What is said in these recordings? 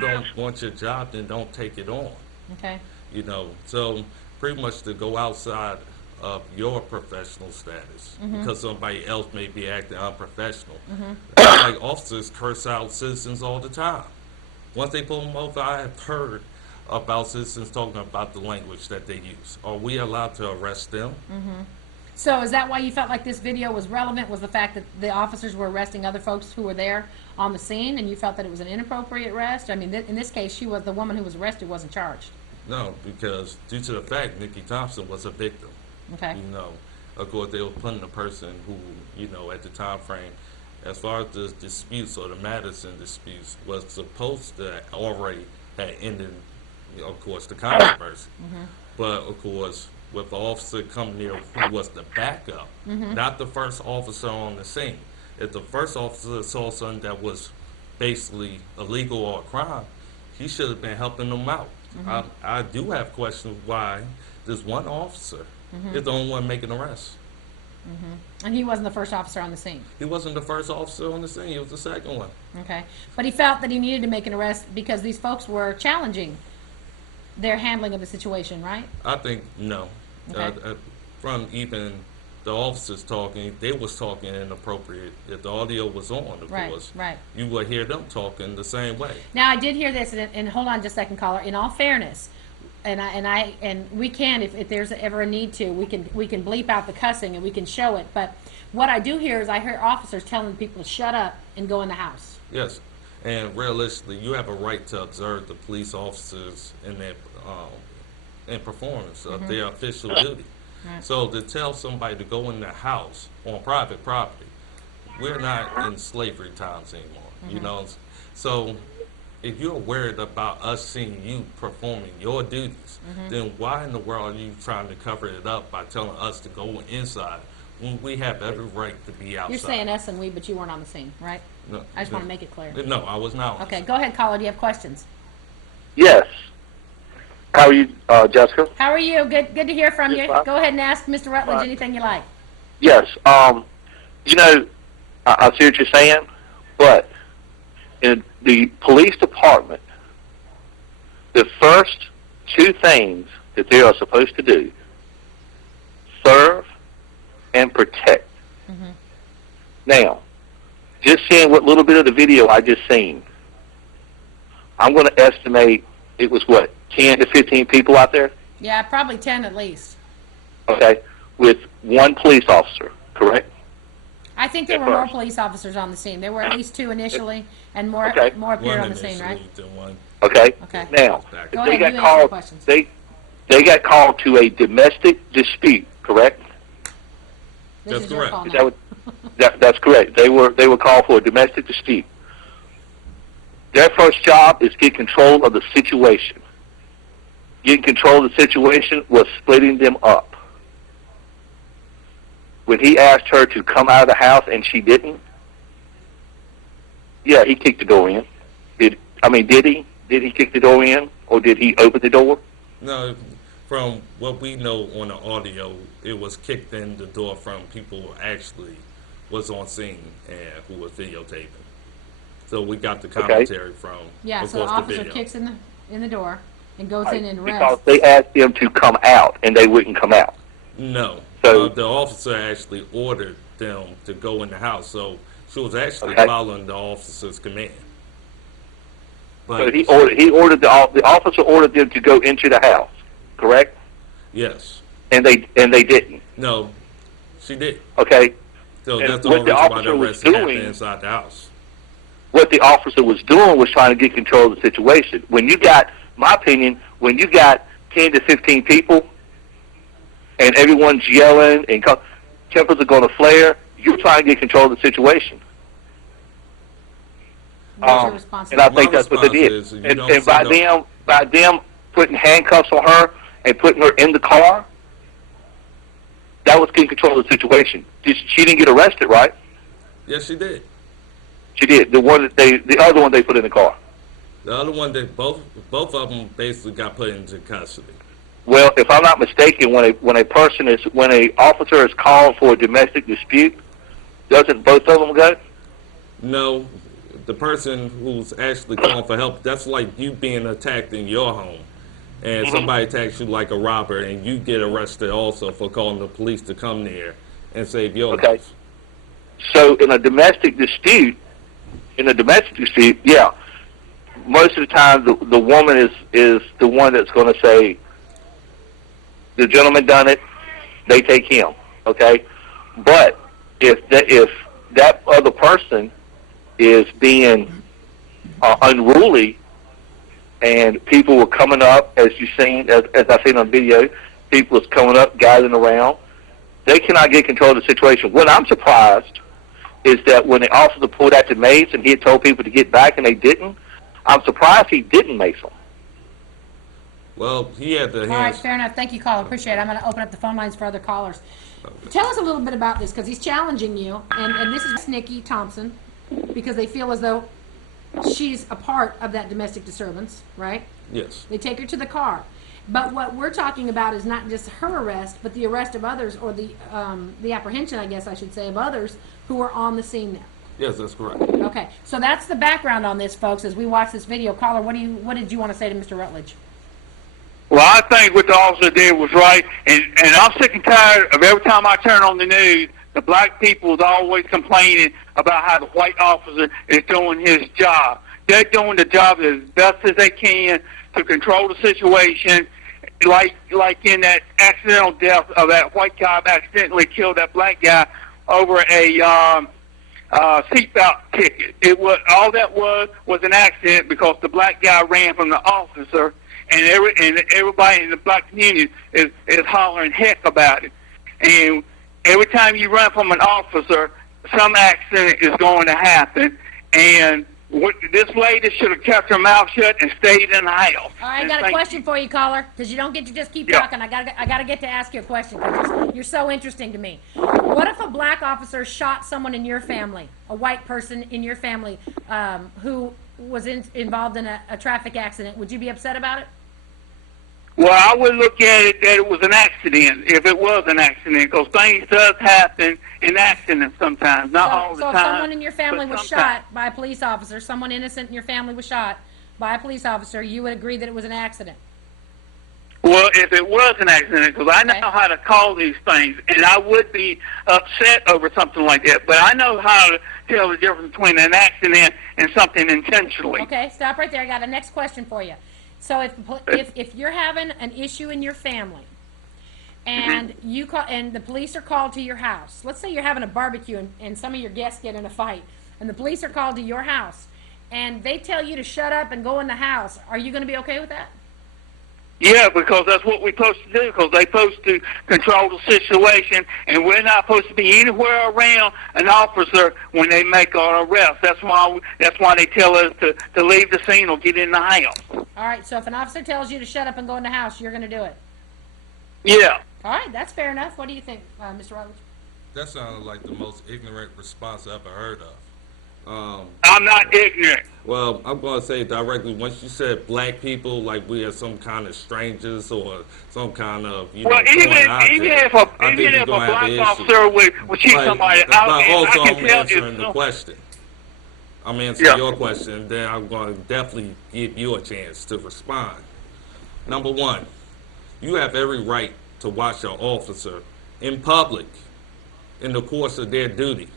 don't want your job, then don't take it on. Okay. You know, so pretty much to go outside of your professional status because somebody else may be acting unprofessional. Like officers curse out citizens all the time. Once they pull them over, I have heard about citizens talking about the language that they use. Are we allowed to arrest them? So is that why you felt like this video was relevant, was the fact that the officers were arresting other folks who were there on the scene, and you felt that it was an inappropriate arrest? I mean, in this case, the woman who was arrested wasn't charged. No, because due to the fact Nikki Thompson was a victim. Okay. You know, of course, they were putting a person who, you know, at the time frame, as far as the disputes or the Madison disputes, was supposed to already have ended, you know, of course, the controversy. But, of course, with the officer coming there who was the backup, not the first officer on the scene. If the first officer saw something that was basically illegal or a crime, he should have been helping them out. I do have questions why this one officer is the only one making arrests. And he wasn't the first officer on the scene. He wasn't the first officer on the scene, he was the second one. Okay. But he felt that he needed to make an arrest because these folks were challenging their handling of the situation, right? I think no. Okay. From even the officers talking, they was talking inappropriate. If the audio was on, of course, Right. you would hear them talking the same way. Now I did hear this, and hold on just a second, caller. In all fairness, and we can, if there's ever a need to, we can bleep out the cussing and we can show it. But what I do hear is I hear officers telling people to shut up and go in the house. Yes, and realistically, you have a right to observe the police officers in their in performance of their official duty. Right. So to tell somebody to go in the house on private property, we're not in slavery times anymore. You know, so if you're worried about us seeing you performing your duties, then why in the world are you trying to cover it up by telling us to go inside when we have every right to be outside? You're saying us and we, but you weren't on the scene, right? No, I just want to make it clear. No, I was not. Okay, go ahead, caller. Do you have questions? Yes. How are you, Jessica? How are you? Good to hear from you. Fine. Go ahead and ask Mr. Rutledge Fine. anything you like. Yes. You know, I see what you're saying, but in the police department, the first two things that they are supposed to do, serve and protect. Now, just seeing what little bit of the video I just seen, I'm going to estimate it was, what, 10 to 15 people out there? Yeah, probably 10 at least. Okay, with one police officer, correct? I think there At were more first. police officers on the scene. There were at least 2 initially, and more Okay. appeared One on the scene, right? initially, then one. Okay. Okay. Now, Go they ahead, got you answer the called. questions. They got called to a domestic dispute, correct? This That's is your correct. call Is now. that's correct. They were called for a domestic dispute. Their first job is get control of the situation. Getting control of the situation was splitting them up. When he asked her to come out of the house and she didn't, yeah, he kicked the door in. Did he? Did he kick the door in, or did he open the door? No, from what we know on the audio, it was kicked in the door from people who actually was on scene and who was videotaping. So we got the commentary from, Yeah, of so the course, the officer video. kicks in the door and goes in and Because arrests. they asked them to come out, and they wouldn't come out. No, So- the officer actually ordered them to go in the house, so she was actually Okay. following the officer's command. But So the officer ordered them to go into the house, correct? yes, And they didn't. no, she did. Okay. So And that's the what only the reason why officer the was arrest happened doing- inside the house. What the officer was doing was trying to get control of the situation. When you got, my opinion, when you got 10 to 15 people and everyone's yelling and tempers are going to flare, you're trying to get control of the situation. What's your And responsibility? I think My that's what they did. response is you And don't by see no- them putting handcuffs on her and putting her in the car, that was getting control of the situation. She didn't get arrested, right? Yes, she did. She did. The other one they put in the car. The other one, that both of them basically got put into custody. Well, if I'm not mistaken, when a officer is called for a domestic dispute, doesn't both of them go? No, the person who's actually calling for help, that's like you being attacked in your home. And somebody attacks you like a robber, and you get arrested also for calling the police to come there and save your life. So in a domestic dispute, yeah, most of the time the woman is the one that's going to say, the gentleman done it, they take him, okay? But if that other person is being unruly, and people were coming up, as you've seen, as I've seen on video, people was coming up, gathering around, they cannot get control of the situation. What I'm surprised is that when the officer pulled out the mace and he had told people to get back and they didn't, I'm surprised he didn't mace them. Well, he had the hands. All right, fair enough. Thank you, caller. Appreciate it. I'm going to open up the phone lines for other callers. Tell us a little bit about this, because he's challenging you, and this is Nikki Thompson, because they feel as though she's a part of that domestic disturbance, right? Yes. They take her to the car. But what we're talking about is not just her arrest, but the arrest of others, or the apprehension, I guess I should say, of others who were on the scene there. Yes, that's correct. Okay, so that's the background on this, folks, as we watch this video. Caller, what did you want to say to Mr. Rutledge? Well, I think what the officer did was right, and I'm sick and tired of every time I turn on the news, the black people is always complaining about how the white officer is doing his job. They're doing the job as best as they can to control the situation, like in that accidental death of that white cop accidentally killed that black guy over a seatbelt ticket. All that was an accident because the black guy ran from the officer, and everybody in the black community is hollering heck about it. And every time you run from an officer, some accident is going to happen. And this lady should have kept her mouth shut and stayed in the house. All right, I got a question for you, caller, because you don't get to just keep talking. I got to get to ask you a question, because you're so interesting to me. What if a black officer shot someone in your family, a white person in your family, who was involved in a traffic accident? Would you be upset about it? Well, I would look at it that it was an accident, if it was an accident, because things does happen in accidents sometimes, not all the time. So if someone in your family was shot by a police officer, someone innocent in your family was shot by a police officer, you would agree that it was an accident? Well, if it was an accident, because I know how to call these things, and I would be upset over something like that, but I know how to tell the difference between an accident and something intentionally. Okay, stop right there. I got a next question for you. So if you're having an issue in your family, and you call, and the police are called to your house, let's say you're having a barbecue and some of your guests get in a fight, and the police are called to your house, and they tell you to shut up and go in the house, are you going to be okay with that? Yeah, because that's what we're supposed to do, because they're supposed to control the situation, and we're not supposed to be anywhere around an officer when they make an arrest. That's why they tell us to leave the scene or get in the house. All right, so if an officer tells you to shut up and go in the house, you're going to do it? Yeah. All right, that's fair enough. What do you think, Mr. Rutledge? That sounded like the most ignorant response I ever heard of. I'm not ignorant. Well, I'm going to say directly, once you said black people, like we are some kind of strangers or some kind of, well, even if a black officer would shoot somebody, also I can I'm tell answering the question. I'm answering your question, then I'm going to definitely give you a chance to respond. Number one, you have every right to watch your officer in public in the course of their duty.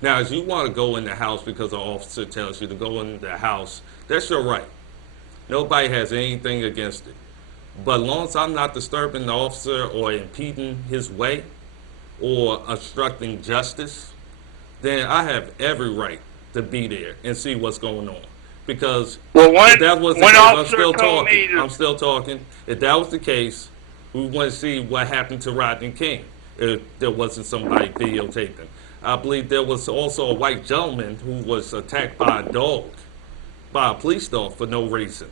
Now, if you want to go in the house because the officer tells you to go in the house, that's your right. Nobody has anything against it. But as long as I'm not disturbing the officer or impeding his way or obstructing justice, then I have every right to be there and see what's going on. Because if that was the case, I'm still talking. If that was the case, we want to see what happened to Rodney King if there wasn't somebody videotaping. I believe there was also a white gentleman who was attacked by a dog, by a police dog for no reason.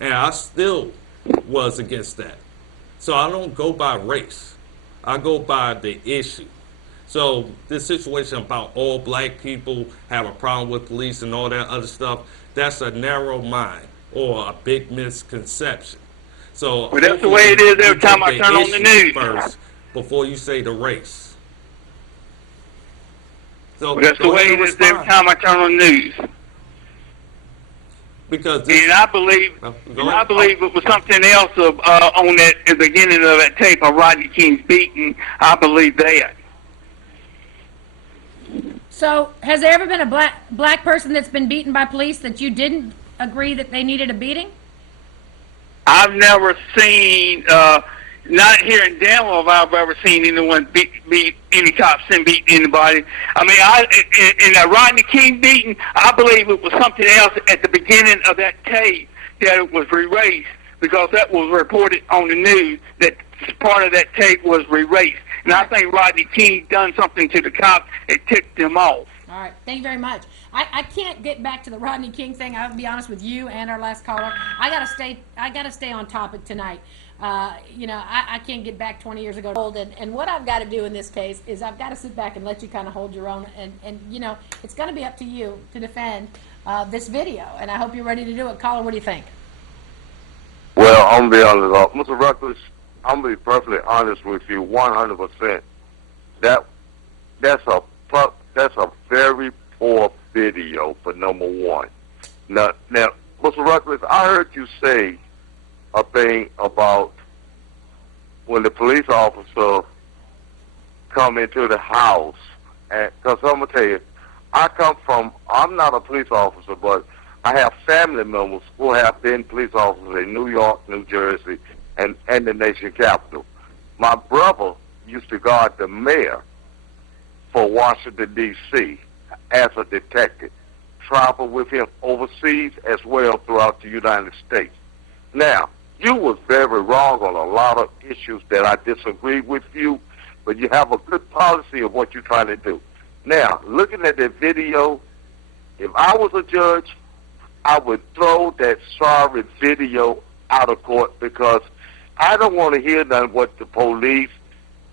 And I still was against that. So I don't go by race. I go by the issue. So this situation about all black people have a problem with police and all that other stuff, that's a narrow mind or a big misconception. So well, that's the way it is every time I turn on the news. First, before you say the race. So well, that's the way it is every time I turn on the news. because this, And I believe, go and ahead. I believe it was something else on that at the beginning of that tape of Rodney King's beating. I believe that. So, has there ever been a black person that's been beaten by police that you didn't agree that they needed a beating? I've never seen, not here in Denver have I ever seen anyone beat any cops and beat anybody. I mean, in that Rodney King beating, I believe it was something else at the beginning of that tape that it was erased because that was reported on the news that part of that tape was erased. And I think Rodney King done something to the cops and ticked them off. All right, thank you very much. I can't get back to the Rodney King thing. I'll be honest with you and our last caller. I gotta stay on topic tonight. I can't get back 20 years ago. And what I've got to do in this case is I've got to sit back and let you kind of hold your own. And it's going to be up to you to defend this video. And I hope you're ready to do it. Caller, what do you think? Well, I'm going to be honest. Mr. Rutledge, I'm going to be perfectly honest with you 100%. That's a very poor video for number one. Now, Mr. Rutledge, I heard you say a thing about when the police officer come into the house, and because I'm gonna tell you, I'm not a police officer, but I have family members who have been police officers in New York, New Jersey, and the nation capital. My brother used to guard the mayor for Washington, D.C. as a detective, traveled with him overseas as well throughout the United States. Now, you was very wrong on a lot of issues that I disagree with you, but you have a good policy of what you're trying to do. Now, looking at the video, if I was a judge, I would throw that sorry video out of court because I don't want to hear none what the police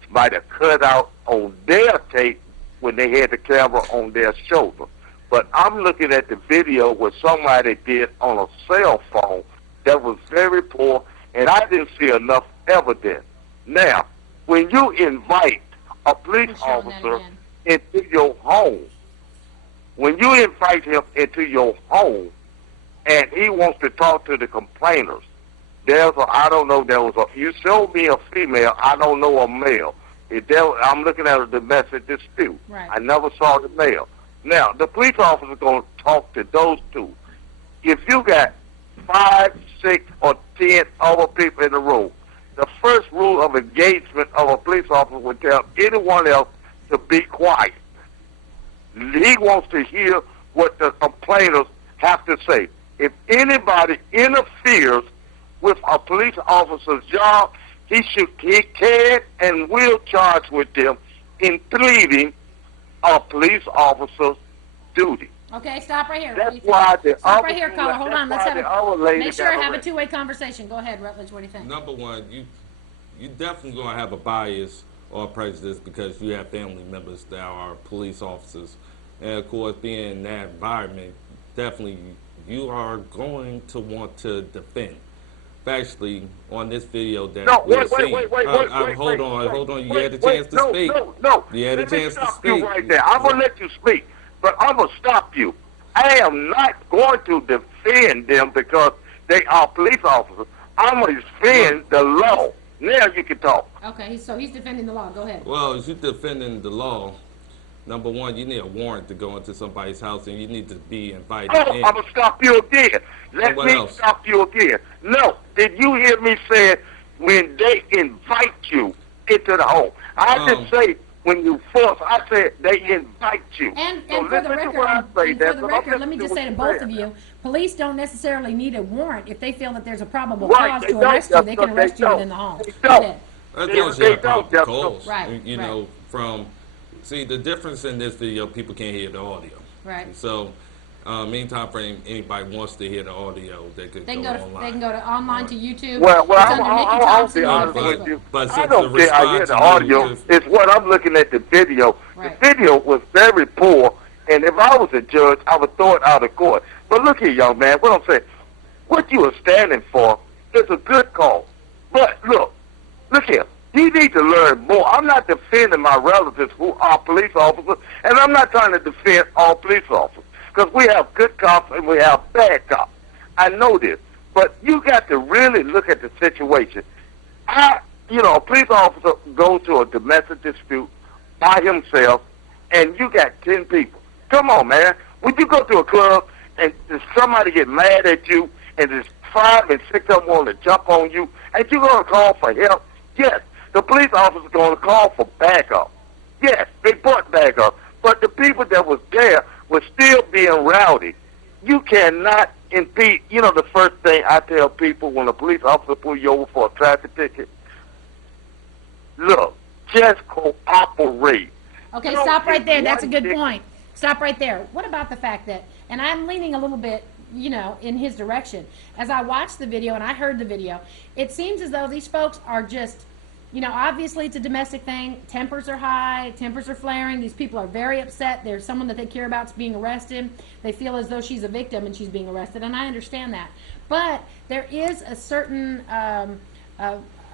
might have cut out on their tape when they had the camera on their shoulder. But I'm looking at the video what somebody did on a cell phone that was very poor, and I didn't see enough evidence. Now, when you invite a police officer into your home, when you invite him into your home and he wants to talk to the complainers, you showed me a female, I don't know a male. I'm looking at a domestic dispute. Right. I never saw the male. Now, the police officer is going to talk to those two. If you got 5, 6, or 10 other people in the room, the first rule of engagement of a police officer would tell anyone else to be quiet. He wants to hear what the complainers have to say. If anybody interferes with a police officer's job, he can and will charge with them in pleading a police officer's duty. Okay, stop right here. That's why Stop right here, caller. Hold on. Let's make sure I have a two-way conversation. Go ahead, Rutledge. What do you think? Number one, you definitely gonna have a bias or prejudice because you have family members that are police officers, and of course, being in that environment, definitely you are going to want to defend. Actually, on this video that we're seeing, hold on. You had a chance to speak. No. You had a chance to speak. You right there. I'm gonna let you speak, but I'm gonna stop you. I am not going to defend them because they are police officers. I'm gonna defend the law. Now you can talk. Okay, so he's defending the law. Go ahead. Well, if you're defending the law, number one, you need a warrant to go into somebody's house, and you need to be invited in. I'm going to stop you again. Let me stop you again. No, did you hear me say when they invite you into the home? I didn't say when you force. I said they invite you. And for the record, let me just say to both of you, police don't necessarily need a warrant if they feel that there's a probable cause to arrest you. They can arrest you within the home. As long as you have probable cause. Right. You know, see, the difference in this video, people can't hear the audio. Right. So, meantime frame, anybody wants to hear the audio, they can go online. They can go online to YouTube. Well, I'll be honest with you. I don't care. I hear the audio. It's what I'm looking at the video. Right. The video was very poor, and if I was a judge, I would throw it out of court. But look here, young man, what I'm saying, what you are standing for is a good cause. But look here. You need to learn more. I'm not defending my relatives who are police officers, and I'm not trying to defend all police officers because we have good cops and we have bad cops. I know this, but you got to really look at the situation. A police officer goes to a domestic dispute by himself, and you got 10 people. Come on, man. When you go to a club and somebody get mad at you, and there's 5 and 6 of them want to jump on you, and you're going to call for help, yes, the police officer is going to call for backup. Yes, they brought backup, but the people that was there were still being rowdy. You cannot impede. You know, the first thing I tell people when a police officer pull you over for a traffic ticket, look, just cooperate. Okay, You know, stop right there. if That's a one good dick- point. Stop right there. What about the fact that, and I'm leaning a little bit, in his direction. As I watched the video and I heard the video, it seems as though these folks are just, obviously it's a domestic thing. Tempers are high, tempers are flaring. These people are very upset. There's someone that they care about is being arrested. They feel as though she's a victim and she's being arrested, and I understand that. But there is a certain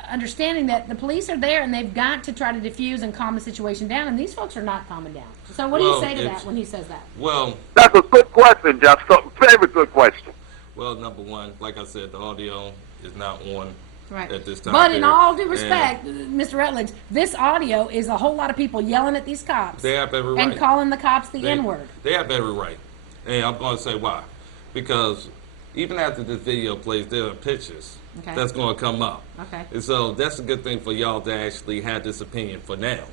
understanding that the police are there and they've got to try to diffuse and calm the situation down, and these folks are not calming down. So what do you Well, say to that when he says that? Well, That's a good question, Jeff. Very good question. well, number one, like I said, the audio is not on Right. at this time. But in period. all due And respect, Mr. Rutledge, this audio is a whole lot of people yelling at these cops they have every right. and calling the cops the They- N-word. They have every right. And I'm going to say why. Because even after this video plays, there are pictures Okay. that's going to come up. Okay. And so that's a good thing for y'all to actually have this opinion for now.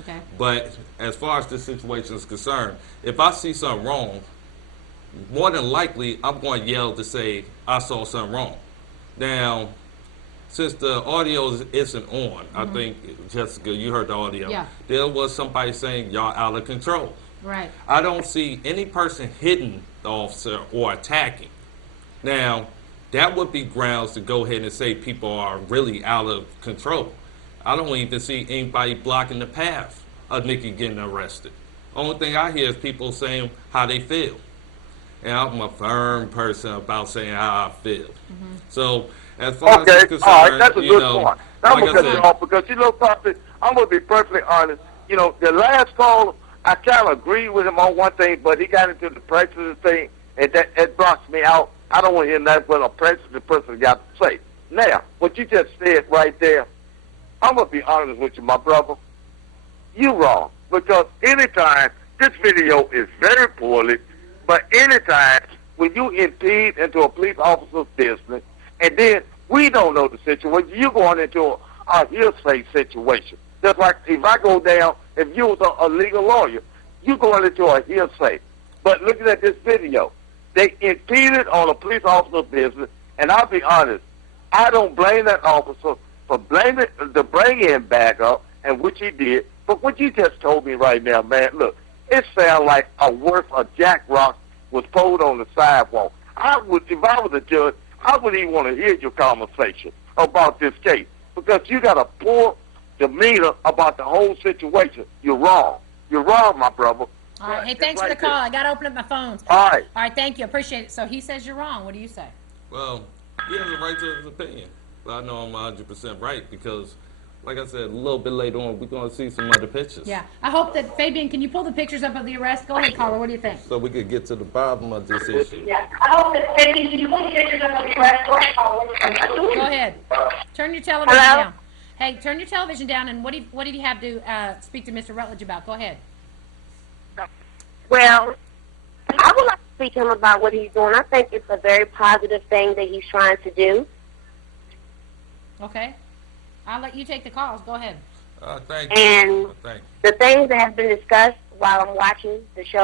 Okay. But as far as this situation is concerned, if I see something wrong, more than likely I'm going to yell to say I saw something wrong. Now, since the audio isn't on, I think, Jessica, you heard the audio. Yeah. There was somebody saying y'all out of control. Right. I don't see any person hitting the officer or attacking. Now, that would be grounds to go ahead and say people are really out of control. I don't even see anybody blocking the path of Nikki getting arrested. Only thing I hear is people saying how they feel. And I'm a firm person about saying how I feel. So, as far as Okay, it's concerned, all right, that's a you good know, point. I'm like gonna I cut you said, off because something. I'm gonna be perfectly honest. The last caller, I kind of agreed with him on one thing, but he got into the prejudice thing, and that blocks me out. I don't want to hear nothing but a prejudiced person got to say. Now, what you just said right there, I'm gonna be honest with you, my brother. You wrong, because anytime this video is very poorly, but anytime when you impede into a police officer's business, and then we don't know the situation, you're going into a hearsay situation. Just like if I go down, if you was a legal lawyer, you're going into a hearsay. But looking at this video, they impeded on a police officer's business, and I'll be honest, I don't blame that officer for blaming the bring-in backup, and which he did. But what you just told me right now, man, look, it sounds like a worth of Jack Rock was pulled on the sidewalk. If I was a judge, I wouldn't even want to hear your conversation about this case because you got a poor demeanor about the whole situation. You're wrong. You're wrong, my brother. All right. Hey, It's thanks for the right call. there. I got to open up my phones. All right. All right, thank you. Appreciate it. So he says you're wrong. What do you say? well, he has a right to his opinion. But I know I'm 100% right because, like I said, a little bit later on, we're going to see some other pictures. Yeah. I hope that, Fabian, can you pull the pictures up of the arrest? Go ahead, caller. What do you think? So we could get to the bottom of this issue. Yeah, I hope that Fabian, can you put pictures of the arrest? Go ahead. Turn your television Hello? down. Hey, turn your television down, and what did he have to speak to Mr. Rutledge about? Go ahead. Well, I would like to speak to him about what he's doing. I think it's a very positive thing that he's trying to do. Okay. I'll let you take the calls. Go ahead. Thank you. And Thank you. the things that have been discussed while I'm watching the show